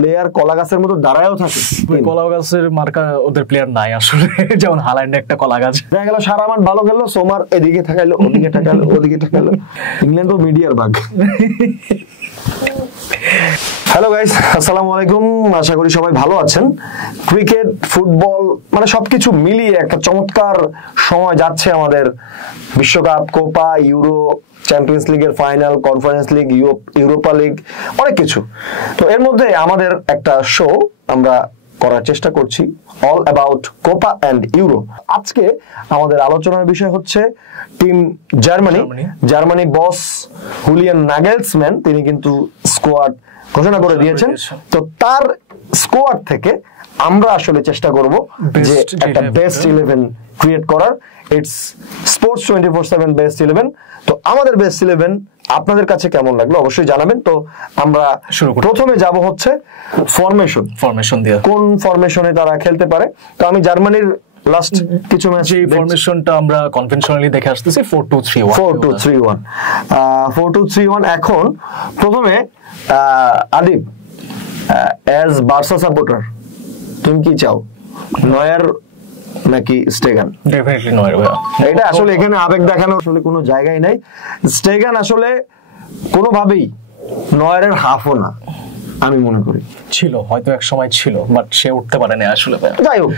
Player কলা গাছের মতো দাঁড়ায়ও থাকে। কলা গাছের মার্কা ওদের প্লেয়ার নাই আসলে, যেমন হাল্যান্ডে একটা কলা গাছ। দেখা গেল সারা মাঠ ভালো খেললো, সোমার এদিকে ঠেকাইলো, ওদিকে ঠেকাইলো, ওদিকে ঠেকাইলো। ইংল্যান্ড তো মিডিয়ার বাগ। হ্যালো গাইস, আসসালামু আলাইকুম। আশা করি সবাই ভালো আছেন। ক্রিকেট, ফুটবল মানে সবকিছু মিলিয়ে একটা চমৎকার সময় যাচ্ছে আমাদের। বিশ্বকাপ, কোপা, ইউরো, চ্যাম্পিয়ন্স লিগের final, conference league, Europa league, অনেক কিছু। তো এর মধ্যে আমাদের একটা শো আমরা করার চেষ্টা করছি, all about Copa and euro. আজকে আমাদের আলোচনার বিষয় হচ্ছে টিম জার্মানি বস হুলিয়ান নাগেলসম্যান, তিনি কিন্তু স্কোয়াড ঘোষণা করে দিয়েছেন। তো তার স্কোয়াড থেকে আমরা আসলে চেষ্টা করব যে একটা বেস্ট 11 ক্রিয়েট করার। It's sports 24/7 best 11। তো আমাদের বেস্ট 11 আপনাদের কাছে কেমন লাগলো অবশ্যই জানাবেন। তো আমরা প্রথমে যাব হচ্ছে ফরমেশন দিয়ে, কোন ফরমেশনে তারা খেলতে পারে। তো আমি জার্মানির লাস্ট কিছু ম্যাচ, যে ফরমেশনটা আমরা কনভেনশনালি দেখে আসতেছি 4-2-3-1। 4-2-3-1। এখন প্রথমে আদিব, অ্যাজ বার্সা সাপোর্টার তুমি কি চাও, নয়ার নাকি স্টেগান? ডেফিনেটলি নয়ার। এটা আসলে এখানে আবেগ দেখানোর আসলে কোনো জায়গাই নাই। স্টেগান আসলে কোনোভাবেই নয়ারের হাফও না আমি মনে করি। ছিল হয়তো এক সময় ছিল, বাট সে উঠতে পারেনি আসলে। যাই হোক,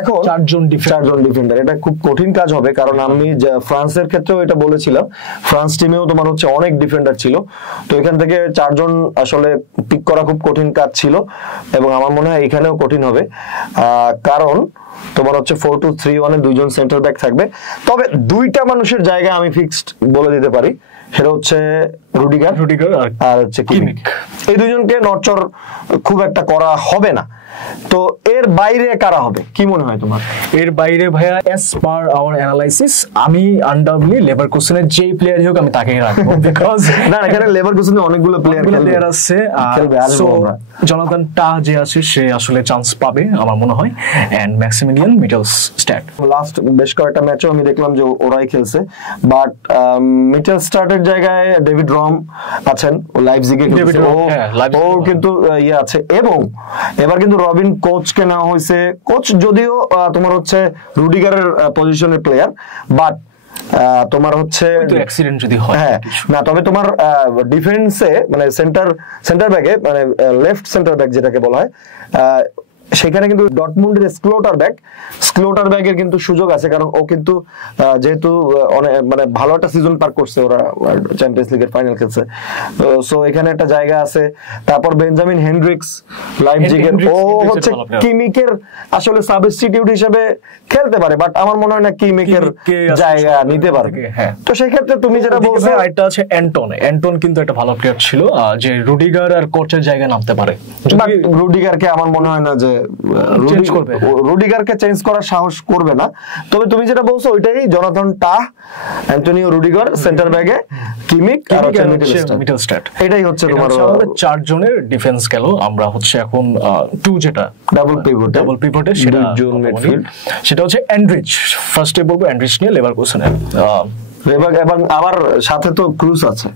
এখন চারজন ডিফেন্ডার, এটা খুব কঠিন কাজ হবে। কারণ আমি ফ্রান্সের ক্ষেত্রেও এটা বলেছিলাম, ফ্রান্স টিমেও তোমার হচ্ছে অনেক ডিফেন্ডার ছিল। তো এখান থেকে চারজন আসলে পিক করা খুব কঠিন কাজ ছিল, এবং আমার মনে হয় এখানেও কঠিন হবে। কারণ তোমার হচ্ছে 4-2-3-1 দুইজন সেন্টার ব্যাক থাকবে। তবে দুইটা মানুষের জায়গা আমি ফিক্সড বলে দিতে পারি, সেটা হচ্ছে রুডিগার আর হচ্ছে কিমিক। এই দুইজনকে নড়চড় খুব একটা করা হবে না। তো এর বাইরে কারা হবে কি মনে হয় তোমার? এর বাইরে ভাইয়া, অ্যাজ পার আওয়ার অ্যানালাইসিস, আমি আনডাউটলি লেভারকুসেনের যেই প্লেয়ারই হোক আমি তাকেই রাখবো। বিকজ না, এখানে লেভারকুসেনে অনেকগুলো প্লেয়ার আছে। সো জনাথন টাহ যে আছে সে আসলে চান্স পাবে আমার মনে হয়, এন্ড ম্যাক্সিমিলিয়ান মিটেলস্ট্যাট। লাস্ট বেশ কয়েকটা ম্যাচও আমি দেখলাম যে ওরাই খেলছে, বাট মিটেলস্ট্যাটের জায়গায় ডেভিড রম আছেন, লাইপজিগে ও কিন্তু ইয়ে আছে। এবং এবার কিন্তু রবিন কোচকে নেওয়া হয়েছে। কোচ যদিও তোমার হচ্ছে রুডিগারের পজিশনের প্লেয়ার, বাট তোমার হচ্ছে অ্যাক্সিডেন্ট যদি হয়, হ্যাঁ না, তবে তোমার ডিফেন্সে মানে সেন্টার ব্যাকে মানে লেফট সেন্টার ব্যাক যেটাকে বলা হয়, সেখানে কিন্তু ডটমুন্ডের স্ক্লোটার ব্যাগের কিন্তু সুযোগ আছে। কারণ ও কিন্তু যেহেতু অনেক মানে ভালো একটা সিজন পার করছে, ওরা চ্যাম্পিয়ন্স লিগের ফাইনাল খেলছে, সো এখানে একটা জায়গা আছে। তারপর বেঞ্জামিন হেন্ড্রিক্স লাইপজিগের, ও হচ্ছে কিমিকের আসলে সাবস্টিটিউট হিসেবে খেলতে পারে, বাট আমার মনে হয় না কিমিকের জায়গা নিতে পারবে। তো সেই ক্ষেত্রে তুমি যেটা বলছো, এটা আছে অ্যান্টন কিন্তু একটা ভালো প্লেয়ার ছিল, যে রুডিগার আর কোচের জায়গায় নামতে পারে। রুডিগারকে আমার মনে হয় না যে রুডিগারকে চেঞ্জ করার সাহস করবে না। তবে তুমি যেটা বলছো ওইটাই, জনাথন টাহ, অ্যান্টনিও রুডিগার সেন্টার ব্যাগে, কিমিক আর মিটেলস্ট্যাট, এটাই হচ্ছে তোমার চারজনের ডিফেন্স গেল। আমরা হচ্ছে এখন 2 যেটা ডাবল পিভটে সেটা হচ্ছে এন্ড্রিচ। ফার্স্টে বলবো এন্ড্রিচ নিয়ে লেভারকুসেনের, এবং আবার সাথে তো ক্রুজ আছে,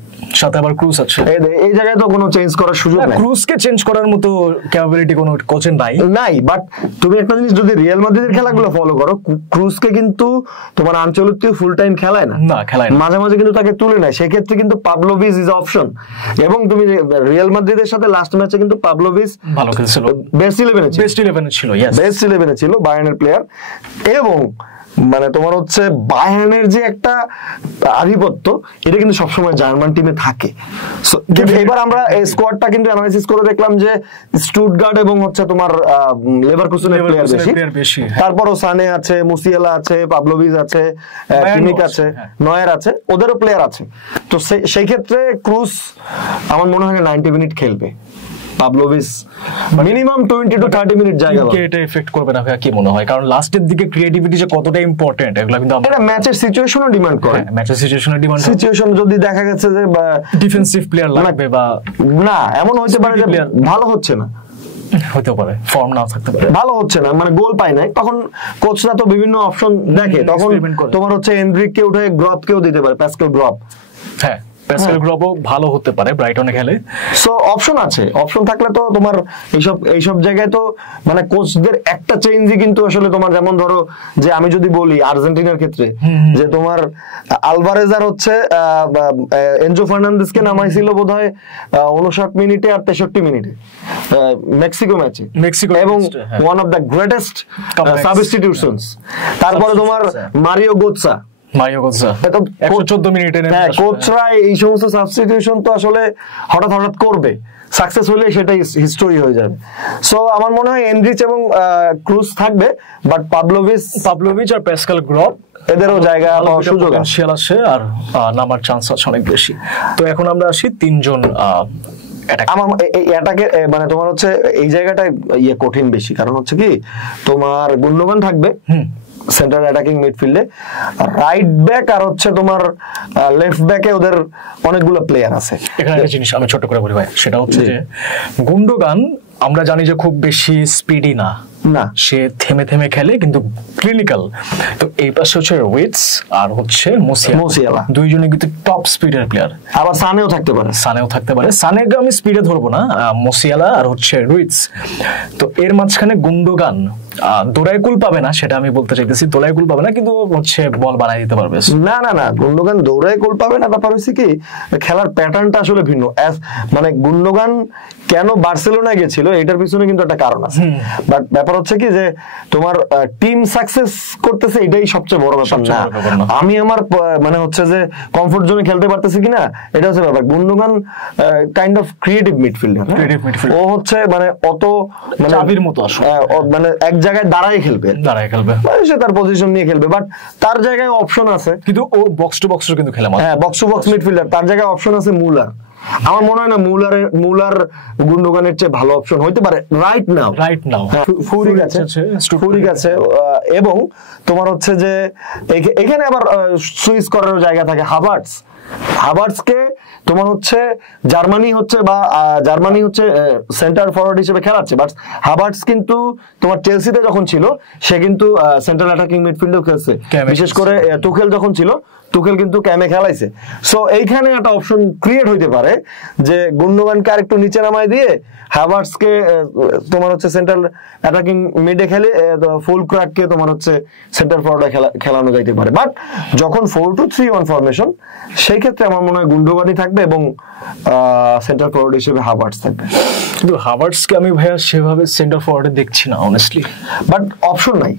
এই জায়গায় তো কোনো চেঞ্জ করার সুযোগ নাই। ক্রুজকে চেঞ্জ করার মতো ক্যাপাবিলিটি কোনো কোচের নাই। বাট তুমি একটা জিনিস যদি রিয়াল মাদ্রিদের খেলাগুলো ফলো করো, ক্রুজকে কিন্তু তোমার আনচেলত্তি ফুল টাইম খেলায় না, মাঝে মাঝে কিন্তু তাকে তুলে নেয়। সেক্ষেত্রে কিন্তু পাবলোভিচ ইজ অপশন। এবং তুমি রিয়াল মাদ্রিদের সাথে লাস্ট ম্যাচে কিন্তু পাবলোভিচ ভালো খেলছিল, বেস্ট 11 ছিল বায়ার্নের প্লেয়ার। এবং মানে তোমার হচ্ছে বায়ার্নের যে একটা আধিপত্য, এটা কিন্তু সবসময় জার্মান টিমে থাকে। এবার আমরা এই স্কোয়াডটা কিন্তু অ্যানালাইসিস করে দেখলাম যে স্টুটগার্ট এবং হচ্ছে তোমার লেভারকুসেনের প্লেয়ার বেশি। তারপরও সানে আছে, মুসিয়ালা আছে, পাবলোভিচ আছে, কিমিক আছে, নয়ার আছে, ওদেরও প্লেয়ার আছে। তো সেই ক্ষেত্রে ক্রুজ আমার মনে হয় 90 মিনিট খেলবে, পাবলোভিচ মিনিমাম 20 to 30 মিনিট জায়গা পাবে। এটা এফেক্ট করবে না ভাই কি মনে হয়? কারণ লাস্টের দিকে ক্রিয়েটিভিটি যে কতটা ইম্পর্টেন্ট, এগুলো কিন্তু এটা ম্যাচের সিচুয়েশনও ডিমান্ড করে। সিচুয়েশন যদি দেখা গেছে যে ডিফেন্সিভ প্লেয়ার লাগবে বা না, এমন হতে পারে যে ভালো হচ্ছে না, হতে পারে ফর্ম নাও থাকতে পারে, ভালো হচ্ছে না, মানে গোল পায় নাই, তখন কোচরা তো বিভিন্ন অপশন দেখে। তখন তোমার হচ্ছে এন্ড্রিককে উঠে গ্রপকেও দিতে পারে, প্যাসকেল গ্রপ। হ্যাঁ, প্যাসকেল গ্রবও ভালো হতে পারে ব্রাইটনে খেলে। সো অপশন আছে, অপশন থাকলে তো তোমার এইসব জায়গায় তো মানে কোচদের একটা চেঞ্জই কিন্তু আসলে তোমার, যেমন ধরো যে আমি যদি বলি আর্জেন্টিনার ক্ষেত্রে যে তোমার আলভারেজ আর হচ্ছে এনজো ফার্নান্দেজকে নামাইছিল বোধহয় 59 মিনিটে আর 63 মিনিটে মেক্সিকো ম্যাচে, এবং one of the greatest substitutions. তারপরে তোমার মারিও গোৎসা 114 মিনিটে, কোচরা এই সমস্ত সাবস্টিটিউশন তো আসলে হঠাৎ করবে, সাকসেস হলে সেটাই হিস্টোরি হয়ে যাবে। সো আমার মনে হয় এনরিচ এবং ক্রুজ থাকবে, বাট পাভলোভিচ আর প্যাসকেল গ্রব এদেরও জায়গা পাওয়ার সুযোগ আছে আর নামার চান্স আছে অনেক বেশি। তো এখন আমরা আসি তিনজন আমার এটাকে মানে তোমার হচ্ছে এই জায়গাটা কঠিন বেশি, কারণ হচ্ছে কি তোমার গুন্ডোগান থাকবে সেন্ট্রাল অ্যাটাকিং মিডফিল্ডে, রাইট ব্যাক আর হচ্ছে তোমার লেফট ব্যাকে ওদের অনেকগুলো প্লেয়ার আছে। এখানে একটা জিনিস আমি ছোট করে বলি ভাই, সেটা হচ্ছে যে গুন্ডোগান আমরা জানি যে খুব বেশি স্পিডি না, সে থেমে থেমে খেলে কিন্তু ক্লিনিক্যাল। তো এই পাশে হচ্ছে রুইটস আর হচ্ছে মুসিয়ালা, দুইজনে কিন্তু টপ স্পিডের প্লেয়ার। আবার সানেও থাকতে পারে, সানেকে আমি স্পিডে ধরবো না, মুসিয়ালা আর হচ্ছে রুইটস। তো এর মাঝখানে গুন্ডোগান দৌড়াইকুল পাবে না, সেটা আমি বলতে চাইতেছি, দৌড়াইকুল পাবে না কিন্তু হচ্ছে বল বানাই দিতে পারবে। না গুন্ডোগান দৌড়াইকুল পাবে না, ব্যাপার হচ্ছে কি খেলার প্যাটার্নটা আসলে ভিন্ন। মানে গুন্ডোগান কেন বার্সেলোনায় গেছিল এটার পিছনে কিন্তু একটা কারণ আছে, বাট ব্যাপার হচ্ছে কি যে তোমার টিম সাকসেস করতেছে এটাই সবচেয়ে বড় ব্যাপার না, আমি আমার মানে হচ্ছে যে কমফোর্ট জোনে খেলতে পারতেছি কিনা এটা হচ্ছে ব্যাপার। Gundogan kind of creative midfielder, ও হচ্ছে মানে অত মানে চাবির মতো মানে এক জায়গায় দাঁড়ায় খেলবে, সে তার পজিশন নিয়ে খেলবে, বাট তার জায়গায় অপশন আছে, কিন্তু ও বক্স টু বক্স কিন্তু খেলে, হ্যাঁ বক্স টু বক্স মিডফিল্ডার, তার জায়গায় অপশন আছে মুলার। আমার মনে হয় না মুলার গুন্ডোগানের চেয়ে ভালো অপশন হইতে পারে রাইট নাও। ফুরিক আছে এবং তোমার হচ্ছে যে এখানে আবার সুইচ করার জায়গা থাকে। হাভার্টসকে তোমার হচ্ছে জার্মানি হচ্ছে সেন্টার ফরওয়ার্ড হিসেবে খেলাচ্ছে, বাট হাভার্টস কিন্তু তোমার চেলসিতে যখন ছিল সে কিন্তু সেন্ট্রাল অ্যাটাকিং মিডফিল্ডেও খেলছে, বিশেষ করে তুখেল যখন ছিল, তুখেল কিন্তু ক্যামে খেলাইছে। সো এইখানে একটা অপশন ক্রিয়েট হইতে পারে যে গুন্ডোগানকে আরেকটু নিচে নামায় দিয়ে হাভার্টসকে তোমার হচ্ছে সেন্ট্রাল অ্যাটাকিং মিডে খেলে ফুলক্রাককে তোমার হচ্ছে সেন্টার ফরওয়ার্ডে খেলানো যাইতে পারে। বাট যখন 4-2-3-1 ফরমেশন সেই ক্ষেত্রে আমার মনে হয় গুন্ডোগানই থাকবে এবং সেন্টার ফরওয়ার্ড হিসেবে হাভার্টস থাকবে। কিন্তু হাভার্টসকে আমি ভাইয়া সেভাবে সেন্টার ফরওয়ার্ডে দেখছি না অনেস্টলি, বাট অপশন নাই।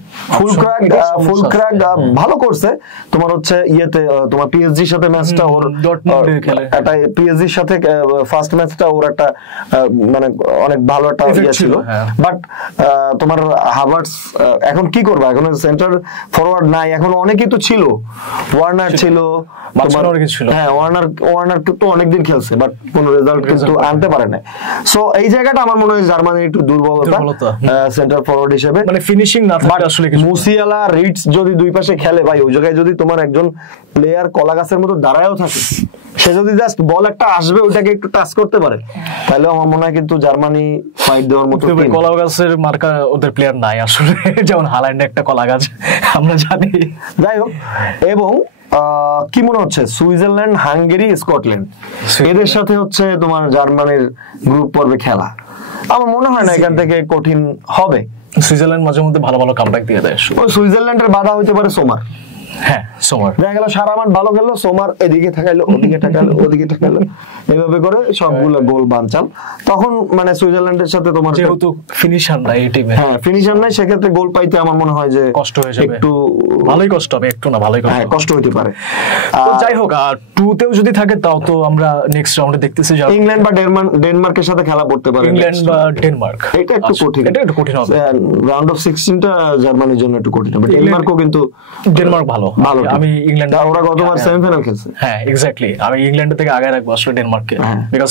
ফুলক্রাক ভালো করছে তোমার হচ্ছে ইয়েতে তোমার পিএসজির সাথে ম্যাচটা ওর একটা পিএসজির সাথে ফার্স্ট ম্যাচটা ওর একটা মানে অনেক ভালো একটা ইয়ে ছিল, বাট তোমার হাভার্টস এখন কি করবে, এখন সেন্টার ফরওয়ার্ড নাই, এখন অনেকেই তো ছিল, ওয়ার্নার ছিল, হ্যাঁ ওয়ার্নার তো অনেকদিন খেলছে বাট কোনো রেজাল্ট কিন্তু আনতে পারে না। সো এই জায়গাটা আমার মনে হয় জার্মানির একটু দুর্বলতা সেন্টার ফরওয়ার্ড হিসেবে, মানে ফিনিশিং না থাকে আসলে। মুসিয়ালা রিডস যদি দুই পাশে খেলে ভাই, ওই জায়গায় যদি তোমার একজন প্লেয়ার কলা গাছের মতো দাঁড়ায়ও থাকে, সে যদি জাস্ট বল একটা আসবে ওইটাকে একটু টাচ করতে পারে, তাহলে আমার মনে হয় কিন্তু জার্মানি ফাইট দেওয়ার মতো। কলা গাছের মার্কা ওদের প্লেয়ার নাই আসলে, যেমন হাল্যান্ডে একটা কলা গাছ আমরা জানি। যাই হোক, এবং কি মনে হচ্ছে সুইজারল্যান্ড, হাঙ্গেরি, স্কটল্যান্ড এদের সাথে হচ্ছে তোমার জার্মানির গ্রুপ পর্বে খেলা, আমার মনে হয় না এখান থেকে কঠিন হবে। সুইজারল্যান্ড মাঝে মধ্যে ভালো ভালো কামব্যাক দিয়ে দেয়। ওই সুইজারল্যান্ডের বাধা হইতে পারে সোমার, হ্যাঁ সোমার দেখা গেল সারা মাঠ ভালো খেললো, সোমার এদিকে ঠেকাইলো ওদিকে ঠেকাইলো এইভাবে করে সবগুলো গোল বানচাল, তখন মানে সুইজারল্যান্ডের সাথে তোমার যেহেতু ফিনিশার নাই এই টিমে, হ্যাঁ ফিনিশার নাই, সেক্ষেত্রে গোল পাইতে আমার মনে হয় যে কষ্ট হয়ে যাবে, একটু ভালোই কষ্ট হবে, একটু না ভালোই কষ্ট হতে পারে। তো যাই হোক, আর 2 তেও যদি থাকে তাও তো আমরা নেক্সট রাউন্ডে দেখতেছি যে ইংল্যান্ড বা ডেনমার্কের সাথে খেলা পড়তে পারে, ইংল্যান্ড বা ডেনমার্ক, এটা একটু কঠিন হবে। রাউন্ড অফ 16টা জার্মানির জন্য একটু কঠিন হবে। ডেনমার্কও কিন্তু ডেনমার্ক ভালো, আমি ইংল্যান্ড, ওরা গতবার সেমিফাইনাল খেলছে, হ্যাঁ এক্স্যাক্টলি, আমি ইংল্যান্ড থেকে আগে রাখবো আসলে ডেনমার্ককে, বিকজ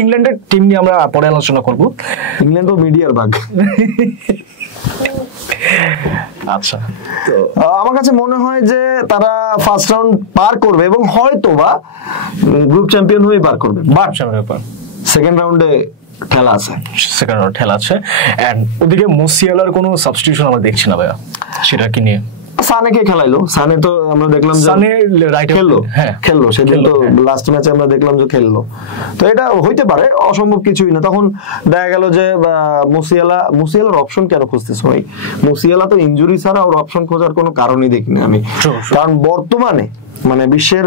ইংল্যান্ডের টিম নিয়ে আমরা পরে আলোচনা করব। ইংল্যান্ড তো মিডিয়ার ভাগ। আচ্ছা, তো আমার কাছে মনে হয় যে তারা ফার্স্ট রাউন্ড পার করবে এবং হয়তো বা গ্রুপ চ্যাম্পিয়ন হয়ে পার করবে, বাট সেকেন্ড রাউন্ডে খেলা আছে। এন্ড ওদিকে মুসিয়ালার কোনো সাবস্টিটিউশন আমরা দেখছি না ভাইয়া, সেটা কি নিয়ে সানেকে খেলাইলো, সানে তো আমরা দেখলাম যে খেললো সেদিন তো লাস্ট ম্যাচে আমরা দেখলাম যে খেললো। তো এটা হইতে পারে, অসম্ভব কিছুই না। তখন দেখা গেল যে মুসিয়ালার অপশন কেন খুঁজতেছ ভাই? মুসিয়ালা তো ইনজুরি ছাড়া ওর অপশন খোঁজার কোনো কারণই দেখিনি আমি, কারণ বর্তমানে মানে বিশ্বের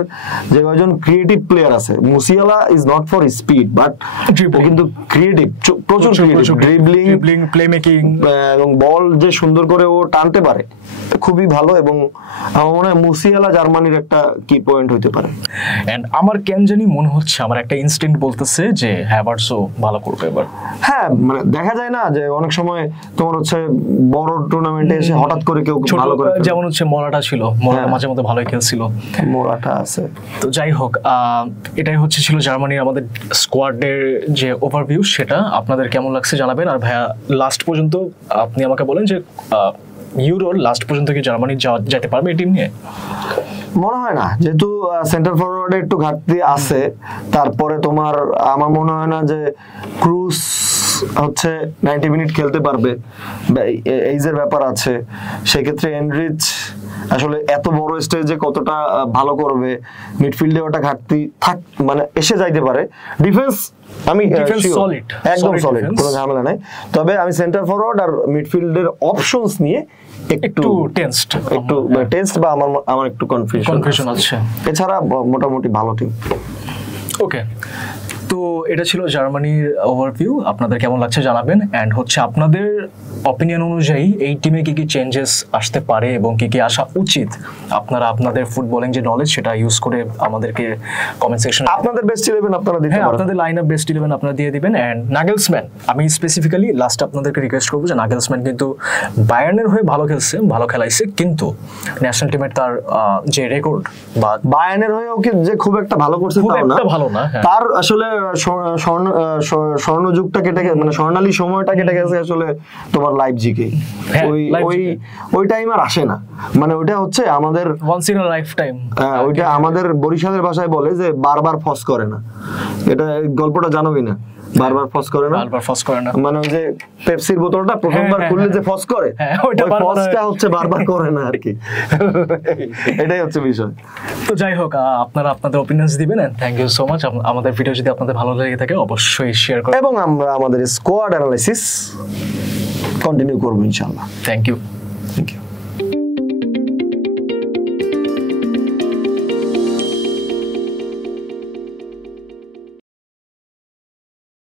যে কয়জন ক্রিয়েটিভ প্লেয়ার আছে, Musiala is not for speed but কিন্তু ক্রিয়েটিভ, প্রচুর ক্রিয়েটিভ, ড্রিবলিং, প্লে মেকিং এবং বল যে সুন্দর করে ও টানতে পারে, খুবই ভালো। এবং আমার মনে হয় মুসিয়ালা জার্মানির একটা কি পয়েন্ট হইতে পারে। এন্ড আমার কেন জানি মনে হচ্ছে, আমার একটা ইনস্টিংক্ট বলতেছে যে হ্যাভার্টসও ভালো করবে এবার। হ্যাঁ, মানে দেখা যায় না যে অনেক সময় তোমার হচ্ছে বড় টুর্নামেন্টে এসে হঠাৎ করে কেউ ভালো করে, যেমন হচ্ছে মরাটা ছিল, মরাটা মাঝে মধ্যে ভালোই খেলছিল, মোরাটা আছে। তো যাই হোক, এটাই হচ্ছে ছিল জার্মানির আমাদের স্কোয়াডের যে ওভারভিউ, সেটা আপনাদের কেমন লাগছে জানাবেন। আর ভাইয়া লাস্ট পর্যন্ত আপনি আমাকে বলেন যে ইউরোর লাস্ট পর্যন্ত কি জার্মানি যেতে পারবে এই টিম নিয়ে? মনে হয় না, যেহেতু সেন্টার ফরওয়ার্ডে একটু ঘাটতি আছে। তারপরে তোমার আমার মনে হয় না যে ক্রুজ হচ্ছে 90 মিনিট খেলতে পারবে, এইজের ব্যাপার আছে। সেক্ষেত্রে এনরিচ আসলে এত বড় স্টেজে কতটা ভালো করবে, মিডফিল্ডে ওটা ঘাটতি মানে এসে যাইতে পারে। ডিফেন্স আমি সলিড, একদম সলিড, কোনো ঝামেলা নাই। তবে আমি সেন্টার ফরওয়ার্ড আর মিডফিল্ডের অপশনস নিয়ে একটু টেন্সড বা আমার একটু কনফিউশন আছে। এছাড়া মোটামুটি ভালো টিম। ওকে, তো এটা ছিল জার্মানির ওভারভিউ। আপনাদের কেমন লাগছে জানাবেন। অ্যান্ড হচ্ছে আপনাদের অপিনিয়ন অনুযায়ী এই টিমে কি কি চেঞ্জেস আসতে পারে এবং কি কি আসা উচিত, আপনারা আপনাদের ফুটবলিং যে নলেজ সেটা ইউজ করে আমাদেরকে কমেন্ট সেকশনে আপনাদের বেস্ট 11 আপনারা দিতে পারেন। আপনাদের লাইন আপ বেস্ট 11 আপনারা দিয়ে দিবেন। অ্যান্ড নাগেলসম্যান, আমি স্পেসিফিক্যালি লাস্ট আপনাদেরকে রিকোয়েস্ট করবো যে নাগেলসম্যান কিন্তু বায়ার্নের হয়ে ভালো খেলছে, ভালো খেলাইছে, কিন্তু ন্যাশনাল টিমের তার যে রেকর্ড বা বায়ার্নের হয়ে ওকে যে খুব একটা ভালো করছে তাও না, ভালো না। তার আসলে স্বর্ণযুগটা কেটে গেছে, মানে স্বর্ণালী সময়টা কেটে গেছে আসলে তোমার লাইপজিগে। ওই টাইম আর আসে না, মানে ওইটা হচ্ছে আমাদের once in a life time. ওইটা আমাদের বরিশালের ভাষায় বলে যে বারবার ফস করে না। এটা গল্পটা জানোই না? বারবার ফস করে না মানে ওই যে পেপসির বোতলটা প্রথমবার খুললে যে ফস করে, ওই ফসটা হচ্ছে বারবার করে না আর কি। এটাই হচ্ছে বিষয়। তো যাই হোক, আপনারা আপনাদের অপিনিয়নস দিবেন। And thank you so much. আমাদের ভিডিও যদি আপনাদের ভালো লেগে থাকে অবশ্যই শেয়ার করুন, এবং আমরা আমাদের স্কোয়াড অ্যানালাইসিস কন্টিনিউ করব ইনশাআল্লাহ। Thank you.